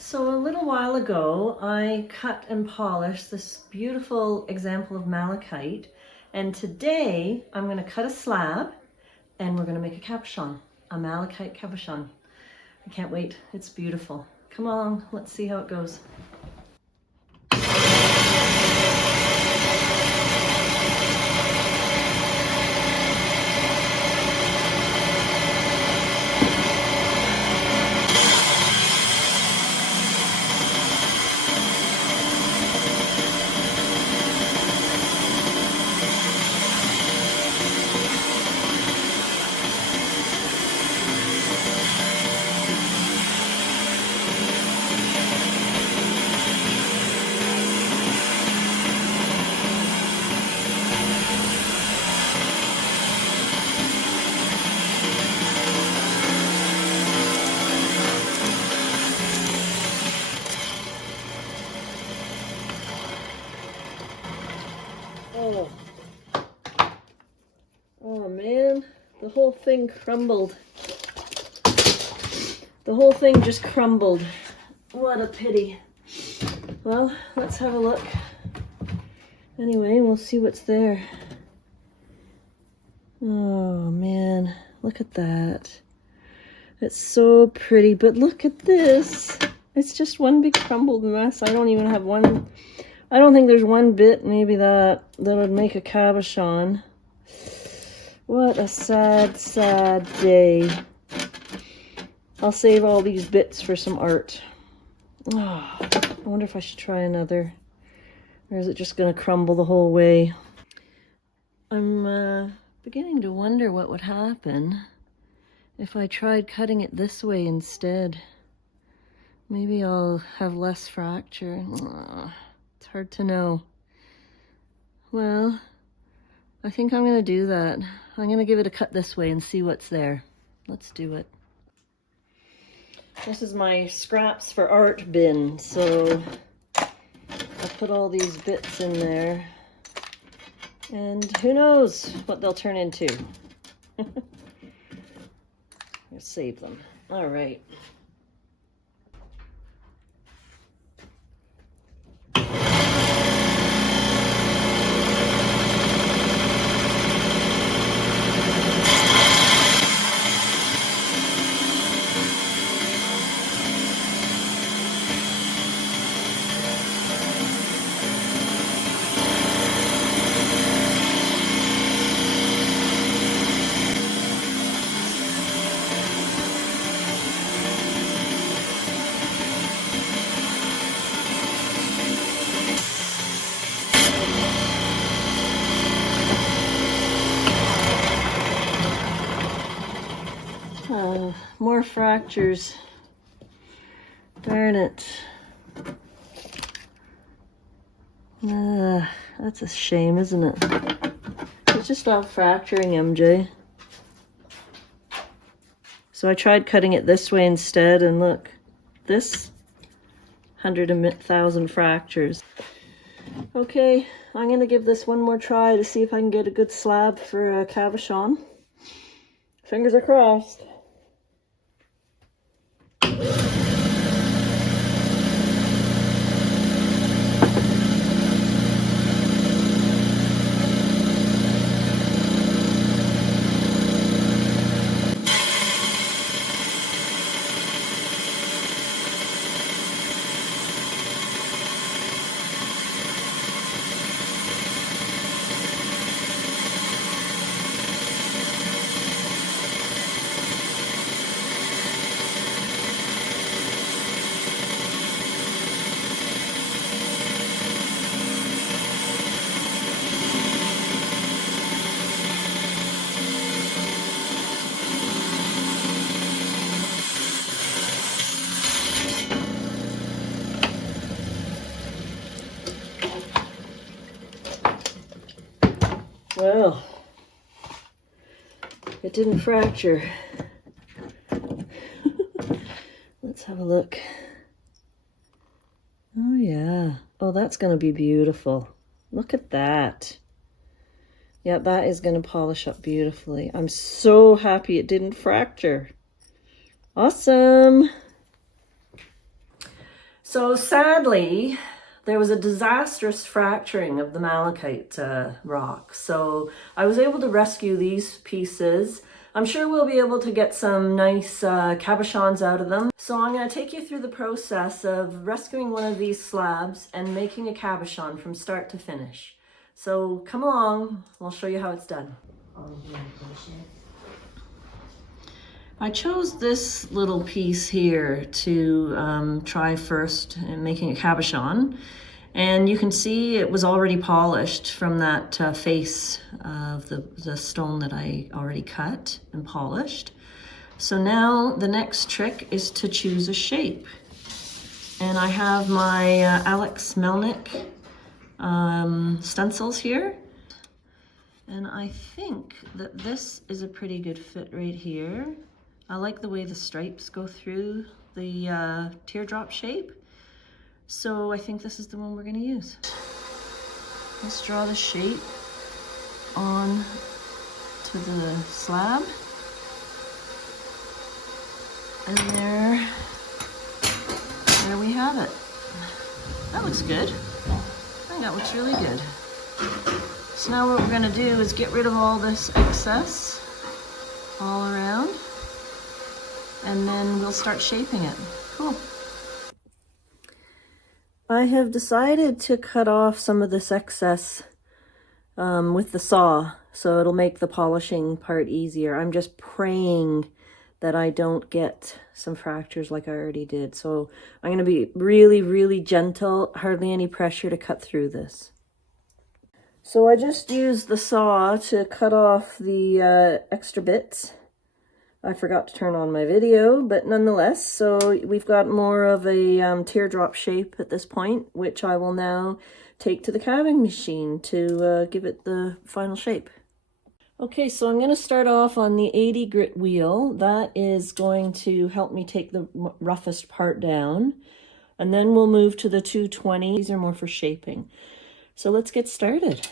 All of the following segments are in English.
So a little while ago, I cut and polished this beautiful example of malachite. And today I'm going to cut a slab and we're going to make a cabochon, a malachite cabochon. I can't wait. It's beautiful. Come along, let's see how it goes. Oh man, the whole thing crumbled. The whole thing just crumbled. What a pity. Well, let's have a look. Anyway, we'll see what's there. Oh man, look at that. It's so pretty, but look at this. It's just one big crumbled mess. I don't even have one. I don't think there's one bit, maybe that would make a cabochon. What a sad, sad day. I'll save all these bits for some art. Oh, I wonder if I should try another. Or is it just going to crumble the whole way? I'm beginning to wonder what would happen if I tried cutting it this way instead. Maybe I'll have less fracture. It's hard to know. Well, I think I'm going to do that. I'm going to give it a cut this way and see what's there. Let's do it. This is my scraps for art bin, so I'll put all these bits in there. And who knows what they'll turn into. I'll save them. All right. More fractures. Darn it. That's a shame, isn't it? It's just all fracturing, MJ. So I tried cutting it this way instead, and look, this 100,000 fractures. Okay, I'm gonna give this one more try to see if I can get a good slab for a cabochon. Fingers are crossed. Well, it didn't fracture. Let's have a look. Oh yeah. Oh, that's going to be beautiful. Look at that. Yeah, that is going to polish up beautifully. I'm so happy it didn't fracture. Awesome. So sadly, there was a disastrous fracturing of the malachite rock. So I was able to rescue these pieces. I'm sure we'll be able to get some nice cabochons out of them. So I'm going to take you through the process of rescuing one of these slabs and making a cabochon from start to finish. So come along, I'll show you how it's done. I chose this little piece here to try first in making a cabochon. And you can see it was already polished from that face of the stone that I already cut and polished. So now the next trick is to choose a shape. And I have my Alex Melnick stencils here. And I think that this is a pretty good fit right here. I like the way the stripes go through the teardrop shape. So I think this is the one we're gonna use. Let's draw the shape on to the slab. And there we have it. That looks good. I think that looks really good. So now what we're gonna do is get rid of all this excess all around, and then we'll start shaping it. Cool. I have decided to cut off some of this excess with the saw, so it'll make the polishing part easier. I'm just praying that I don't get some fractures like I already did. So I'm gonna be really, really gentle, hardly any pressure to cut through this. So I just used the saw to cut off the extra bits. I forgot to turn on my video, but nonetheless, so we've got more of a teardrop shape at this point, which I will now take to the carving machine to give it the final shape. Okay, so I'm going to start off on the 80 grit wheel. That is going to help me take the roughest part down. And then we'll move to the 220. These are more for shaping. So let's get started.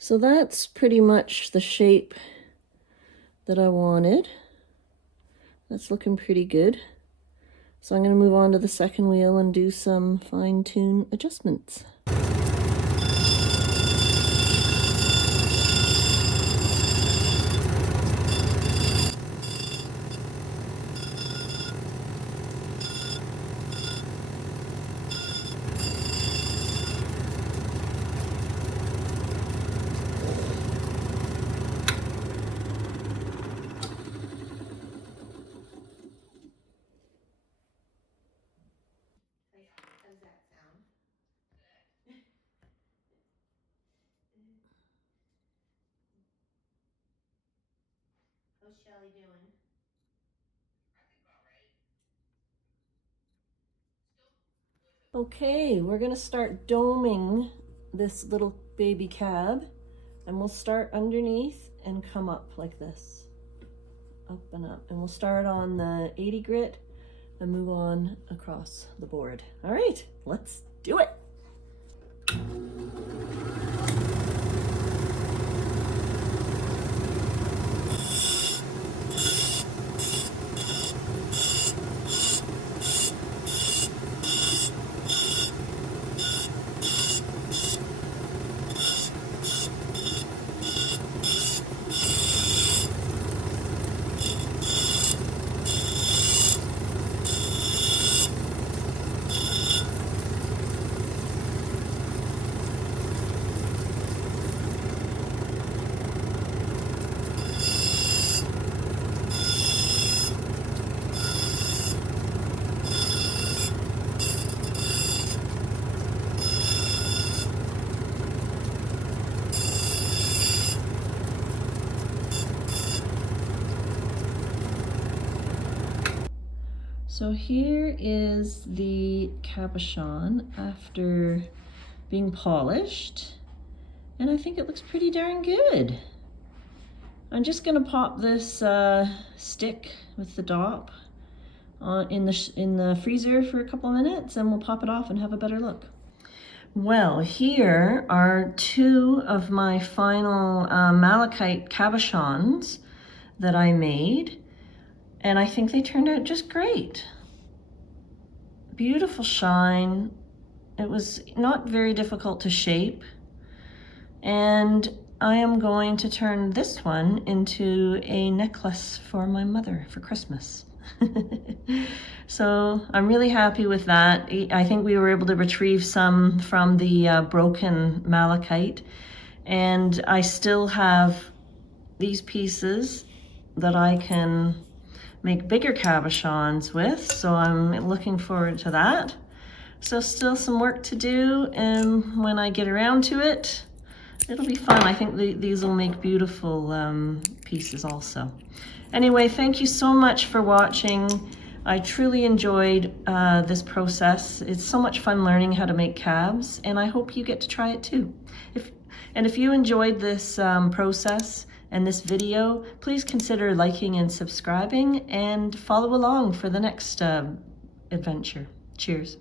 So that's pretty much the shape that I wanted. That's looking pretty good. So I'm going to move on to the second wheel and do some fine-tune adjustments. How's Shelly doing? Okay, we're gonna start doming this little baby cab, and we'll start underneath and come up like this. Up and up. And we'll start on the 80 grit and move on across the board. All right, let's do it. So here is the cabochon after being polished, and I think it looks pretty darn good. I'm just gonna pop this stick with the dop in the freezer for a couple minutes, and we'll pop it off and have a better look. Well, here are two of my final Malachite Cabochons that I made, and I think they turned out just great. Beautiful shine. It was not very difficult to shape, and I am going to turn this one into a necklace for my mother for Christmas. So I'm really happy with that. I think we were able to retrieve some from the broken malachite, and I still have these pieces that I can make bigger cabochons with, so I'm looking forward to that. So still some work to do, and when I get around to it, it'll be fun. I think these will make beautiful pieces also. Anyway, thank you so much for watching. I truly enjoyed this process. It's so much fun learning how to make cabs, and I hope you get to try it too. If you enjoyed this process and this video, please consider liking and subscribing, and follow along for the next adventure. Cheers.